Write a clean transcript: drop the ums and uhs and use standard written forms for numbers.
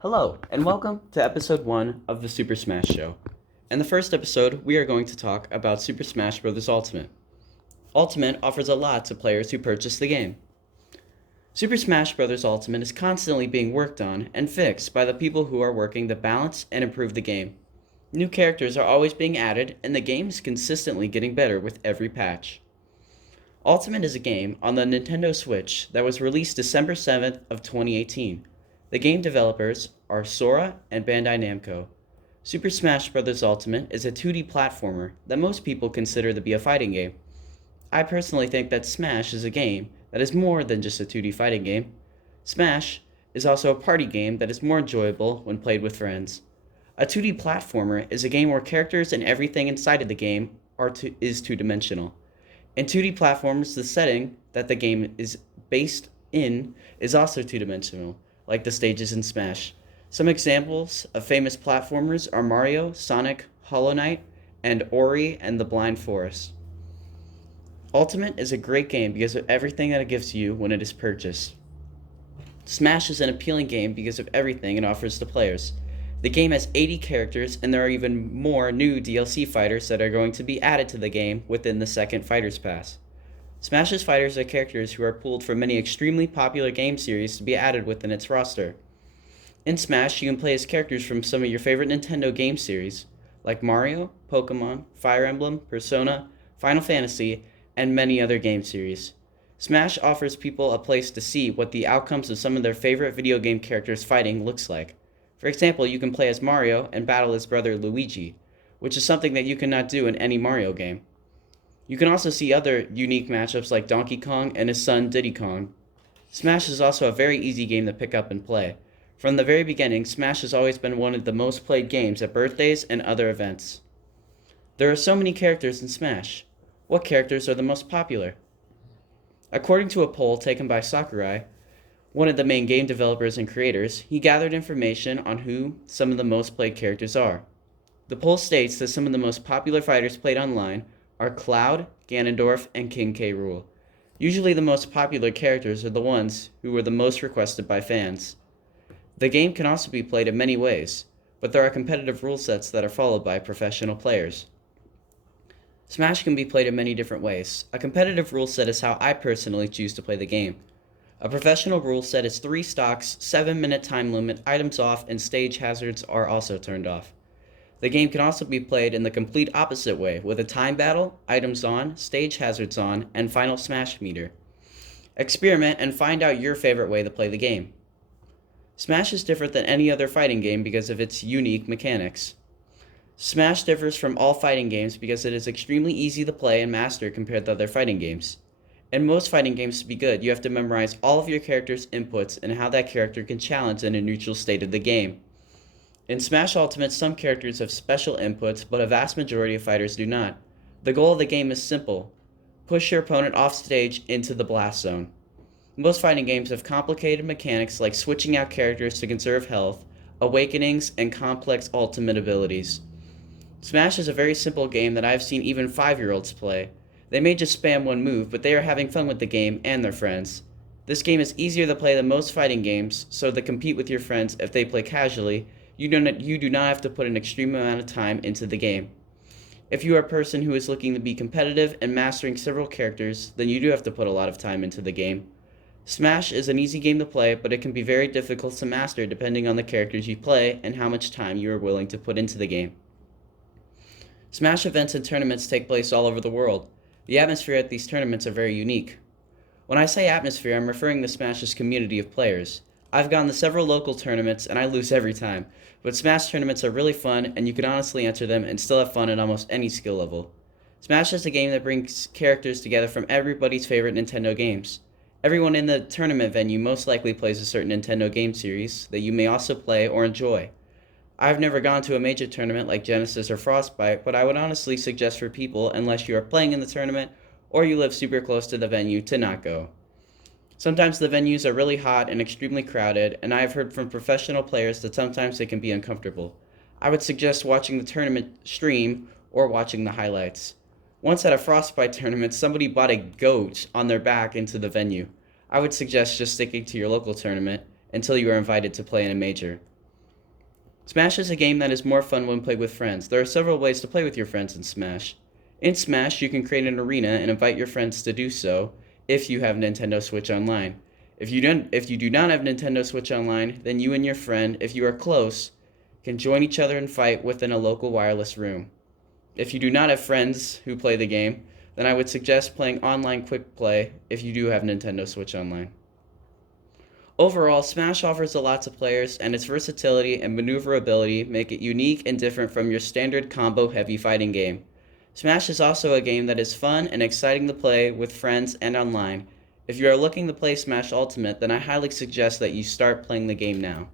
Hello, and welcome to episode 1 of the Super Smash Show. In the first episode, we are going to talk about Super Smash Bros. Ultimate. Ultimate offers a lot to players who purchase the game. Super Smash Bros. Ultimate is constantly being worked on and fixed by the people who are working to balance and improve the game. New characters are always being added, and the game is consistently getting better with every patch. Ultimate is a game on the Nintendo Switch that was released December 7th of 2018. The game developers are Sora and Bandai Namco. Super Smash Bros. Ultimate is a 2D platformer that most people consider to be a fighting game. I personally think that Smash is a game that is more than just a 2D fighting game. Smash is also a party game that is more enjoyable when played with friends. A 2D platformer is a game where characters and everything inside of the game is two-dimensional. In 2D platforms, the setting that the game is based in is also two-dimensional, like the stages in Smash. Some examples of famous platformers are Mario, Sonic, Hollow Knight, and Ori and the Blind Forest. Ultimate is a great game because of everything that it gives you when it is purchased. Smash is an appealing game because of everything it offers to players. The game has 80 characters, and there are even more new DLC fighters that are going to be added to the game within the second Fighters Pass. Smash's fighters are characters who are pulled from many extremely popular game series to be added within its roster. In Smash, you can play as characters from some of your favorite Nintendo game series, like Mario, Pokemon, Fire Emblem, Persona, Final Fantasy, and many other game series. Smash offers people a place to see what the outcomes of some of their favorite video game characters fighting looks like. For example, you can play as Mario and battle his brother Luigi, which is something that you cannot do in any Mario game. You can also see other unique matchups like Donkey Kong and his son Diddy Kong. Smash is also a very easy game to pick up and play. From the very beginning, Smash has always been one of the most played games at birthdays and other events. There are so many characters in Smash. What characters are the most popular? According to a poll taken by Sakurai, one of the main game developers and creators, he gathered information on who some of the most played characters are. The poll states that some of the most popular fighters played online are Cloud, Ganondorf, and King K. Rool. Usually the most popular characters are the ones who were the most requested by fans. The game can also be played in many ways, but there are competitive rule sets that are followed by professional players. Smash can be played in many different ways. A competitive rule set is how I personally choose to play the game. A professional rule set is 3 stocks, 7-minute time limit, items off, and stage hazards are also turned off. The game can also be played in the complete opposite way, with a time battle, items on, stage hazards on, and final smash meter. Experiment and find out your favorite way to play the game. Smash is different than any other fighting game because of its unique mechanics. Smash differs from all fighting games because it is extremely easy to play and master compared to other fighting games. In most fighting games, to be good, you have to memorize all of your character's inputs and how that character can challenge in a neutral state of the game. In Smash Ultimate, some characters have special inputs, but a vast majority of fighters do not. The goal of the game is simple. Push your opponent off stage into the blast zone. Most fighting games have complicated mechanics like switching out characters to conserve health, awakenings, and complex ultimate abilities. Smash is a very simple game that I've seen even 5-year-olds play. They may just spam one move, but they are having fun with the game and their friends. This game is easier to play than most fighting games, so to compete with your friends if they play casually, you do not have to put an extreme amount of time into the game. If you are a person who is looking to be competitive and mastering several characters, then you do have to put a lot of time into the game. Smash is an easy game to play, but it can be very difficult to master depending on the characters you play and how much time you are willing to put into the game. Smash events and tournaments take place all over the world. The atmosphere at these tournaments are very unique. When I say atmosphere, I'm referring to Smash's community of players. I've gone to several local tournaments and I lose every time, but Smash tournaments are really fun and you can honestly enter them and still have fun at almost any skill level. Smash is a game that brings characters together from everybody's favorite Nintendo games. Everyone in the tournament venue most likely plays a certain Nintendo game series that you may also play or enjoy. I've never gone to a major tournament like Genesis or Frostbite, but I would honestly suggest for people, unless you are playing in the tournament or you live super close to the venue, to not go. Sometimes the venues are really hot and extremely crowded, and I have heard from professional players that sometimes they can be uncomfortable. I would suggest watching the tournament stream or watching the highlights. Once at a Frostbite tournament, somebody bought a goat on their back into the venue. I would suggest just sticking to your local tournament until you are invited to play in a major. Smash is a game that is more fun when played with friends. There are several ways to play with your friends in Smash. In Smash, you can create an arena and invite your friends to do so if you have Nintendo Switch Online. If you do not have Nintendo Switch Online, then you and your friend, if you are close, can join each other and fight within a local wireless room. If you do not have friends who play the game, then I would suggest playing online quick play if you do have Nintendo Switch Online. Overall, Smash offers a lot to players, and its versatility and maneuverability make it unique and different from your standard combo-heavy fighting game. Smash is also a game that is fun and exciting to play with friends and online. If you are looking to play Smash Ultimate, then I highly suggest that you start playing the game now.